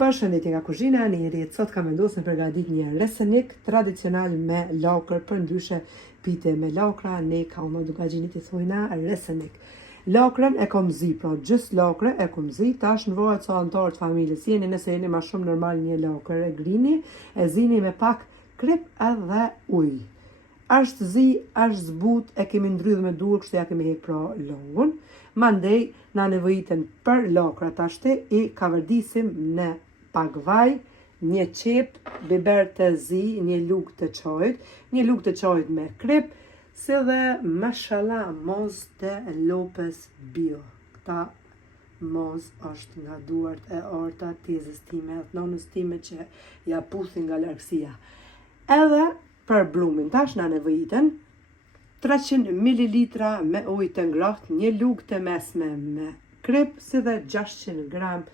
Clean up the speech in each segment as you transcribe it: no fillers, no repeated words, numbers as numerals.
Përshëndetje nga kuzhina e Nerit. Sot kam vendosur në përgatit një resenik tradicional me lakër, për ndryshe pite me lakra, ne ka unë dugagjinit I thujna resenik. Lakrën e kom zi, pra gjys lakrë e kom zi, tash në vojët sa antarët familjes jeni, nëse jeni ma shumë normal një lakër e grini, e zini me pak krip edhe ujë. Ashtë zi, ashtë zbut, e kemi ndrydhë me duar, kështu ja kemi hek pra longun. Mandej, na nevojiten për lakra tashte I kaverdisim në pak vaj, një qep, biber të zi, një lugë të qajt me krip, si dhe mashallah moz të lopes bio. Këta moz është nga duart e arta tezës time, dhe nonës time që ja puthin nga largësia. Edhe për brumin, tash na nevojiten 300 ml me ujë të ngrohtë, një lugë të mesme me krip, si dhe 600 gram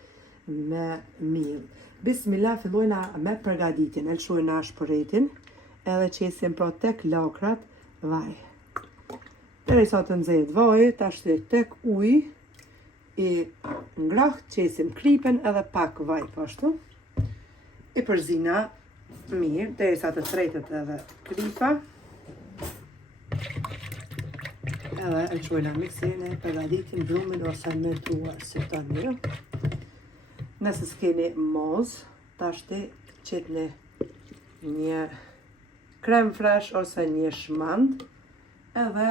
me miell. Bismillah, fillojna me përgatitjen. Elshojna shpëretin, edhe qesim pra tek lakrat vaj. Derisa të nxehet vaji, tash tek ujë I ngrohtë qesim kripen edhe pak vaj pashtu. I përzina mirë, derisa të thretet edhe kripa. Edhe e qojna miksin e përgatitin brumin ose me duar si ta një. Nëse s'keni moz, tashti qitni një krem fresh ose një shmand, edhe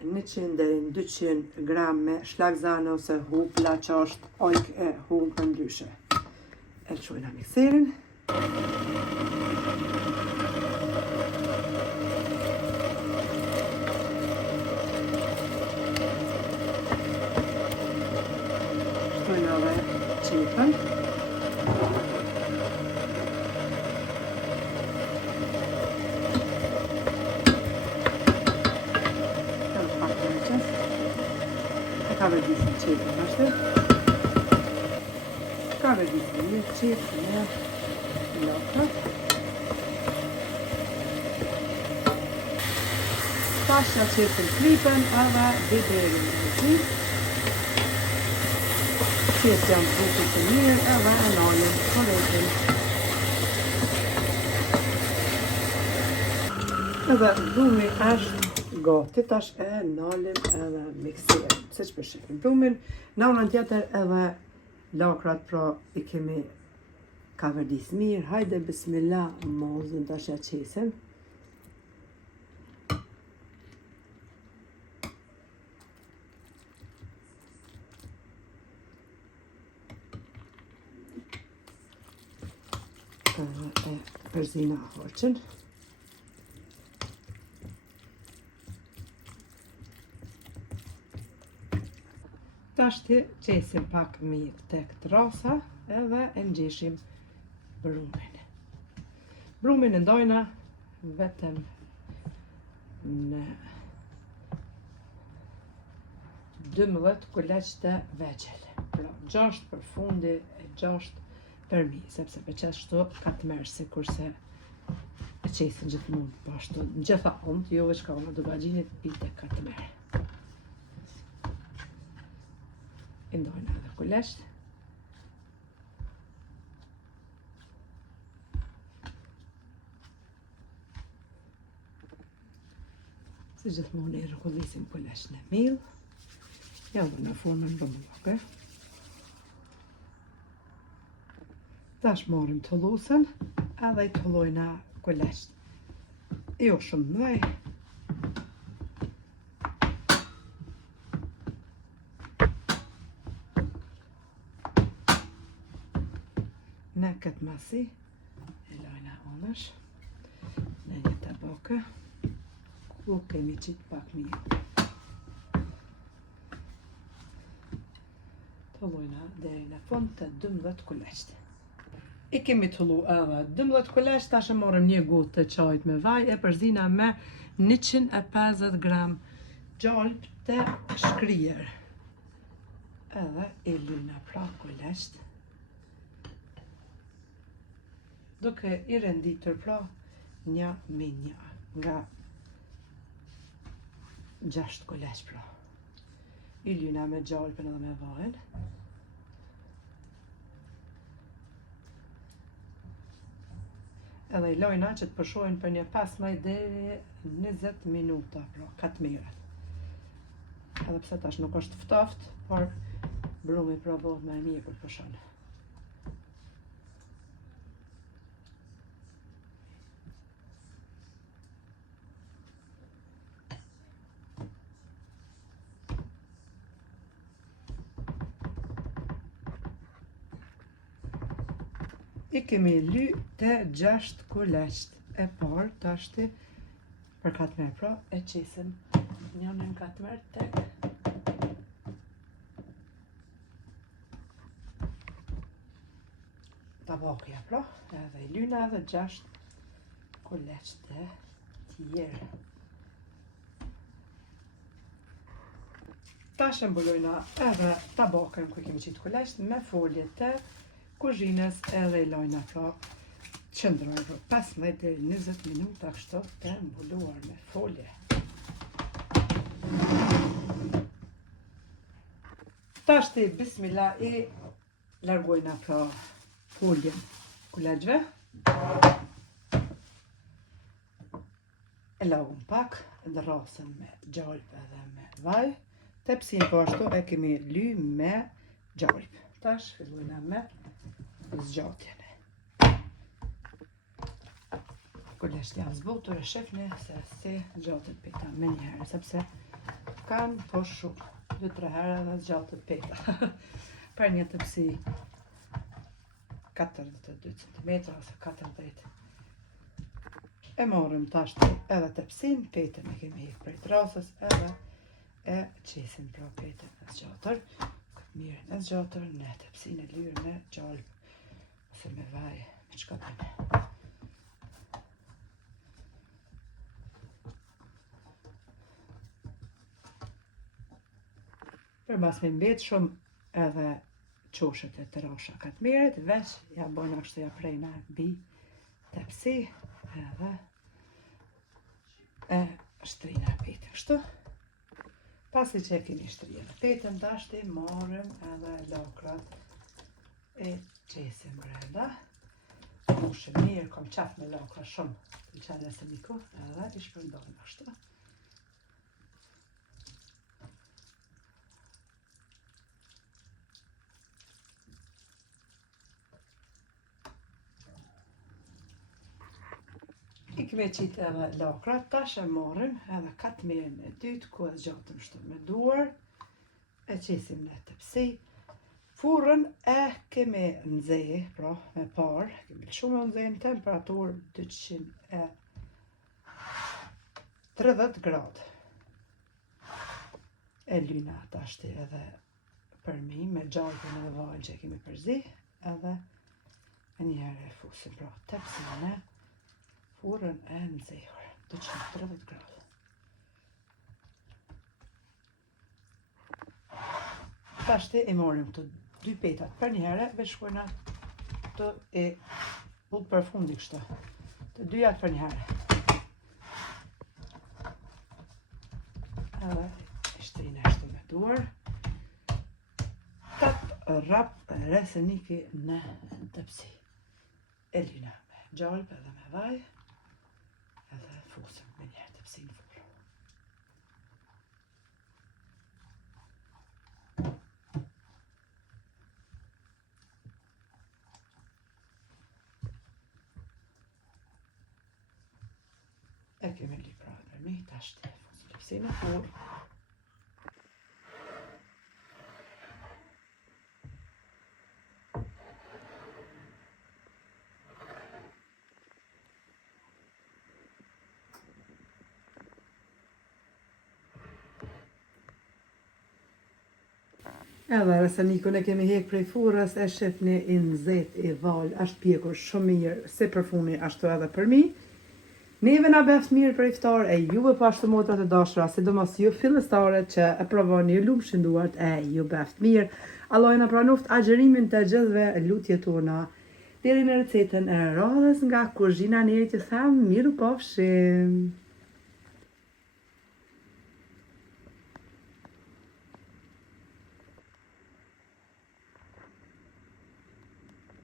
100 deri 200 gram me shlakzane ose hupla që është ojk e hum për ndryshe. E qojna mikserin. Shtojna dhe qepën. Ka verdisin qepën ashtë. Ka verdisin një qepë në lakët. Tash ja qepën kripen edhe biberin e zi. Qepë jam bukit të mirë edhe e nalën koretin. Edhe brumi është gati, tash e nalën edhe mikserin. Se që përshifin brumin, në unën tjetër edhe lakrat pra I kemi ka verdis mirë. Hajde bismillah mozën tash ja qesim. E përzina hoqën. Tashti qesim pak mirë tek trasa edhe e ngjeshim brumin. Brumin e ndojna vetëm në 12 kuleq të vegjel. Pra 6 për fundi e 6 për mi, sepse për qeshtë shto ka të merë si kurse e qesin gjithmonë, po ashtu në gjitha omt, jo veç ka unë dugagjinit pite ka të merë. I ndojna edhe kuleqt. Si gjithmonë I rrëkullisim kuleqt në miell. Ja dhe në formën bëmëllake. Tash morim të lusën, edhe I të lojna kuleqt. Jo shumë mëdhej. Në këtë masi, e lojna onësh, në një tabake, ku kemi qitë pak mirë. Të lojna deri në fund të 12 kuleqt. I kemi tullu edhe 12 kuleq, tash e morëm një gotë të qajt me vaj, e përzina me 150 gram gjalp të shkryer. Edhe I lyna pra kuleqt. Duke I renditur pra një me një, nga 6 kuleq pra. I lyna me gjalpën edhe me vajën. edhe i lojna që të përshohen për një 15 deri 20 minuta, pra 4 mirat. Edhe pse tash nuk është ftoft, por brumi provohet më mirë për përshon. I kemi ly të 6 kuleqt e parë, tashti për 4 merë, pra e qisim njënën 4 merë tek tabakja, pra edhe i lyna edhe 6 kuleqt e tjerë. Tash e mbulojna edhe tabakën ku kemi qitë kuleqt me folje të kuzhinës edhe i lojna, pra qëndrojnë për 15 deri 20 minuta kështu të mbuluar me folje. Tashti bismillah i largojna pra foljen kuleqve. E lagum pak, edhe rasën me gjalp edhe me vaj. Tepsin po ashtu e kemi ly me gjalp. Tash fillojna me zgjatjen. Kuleqt janë zbutur e shefni se si zgjatet peta me njëherë, sepse kanë po shumë, 2-3 herë edhe zgjatet peta. Për një tepsi 42 cm ose 40. E morëm tashti edhe tepsin, petën e kemi hikë prej trasës edhe e qisim pra petën e zgjatër. Mirë e zgjatër në tepsin e lyrë me gjalp ose me vaj, me qka të ne. Për mas me mbet shumë edhe qoshet e të rasha 4 miret, veç ja bojna kështë ja prejna bi tepsi edhe e shtrina petën kështu. Pasi që e kemi shtrija petën, tashti marrëm edhe lakrat e qesim brenda. Mushim mirë, kom qaf me lakra shumë, të qenë e miku, edhe i shpërndojnë kështu. I kemi qitë edhe lakrat, tash e marrim edhe 4 mirën e dytë, ku e zgjatëm shtu me duar, e qisim në tepsi. Furrën e kemi nxe, pra me parë, kemi shumë nxe në temperaturë 230 gradë. E lyna tashti edhe përmi me gjalpën edhe vajnë që kemi përzi, edhe e njëherë e fusim pra tepsin e furrën e nxehur, 230 gradë. Tashti i morim të 2 petat për njëherë, veç shkojna të e pullë për fundi kështë, të 2 për njëherë. Edhe i shtrina ashtu me duar. Tap rap reseniki në tepsi. E lyna me gjalp edhe me vaj. Edhe fusëm me njërë tepsi në furrë. E kemi li pra për mi, tashti fusëm tepsi në furrë. Edhe resenikun e kemi hek prej furrës, e shefni i nxehtë i val, është pjekur shumë mirë, si për funi ashtu edhe për mi. Neve na beft mirë për iftar, e juve po ashtu motrat e dashura, sidomos ju fillestare që e provoni ju lumë shënduart, e ju beft mirë. Allah na pranoft agjerimin të gjithve lutjet tona. Deri në recetën e radhës nga kuzhina njeri që thamë, miru pofshim.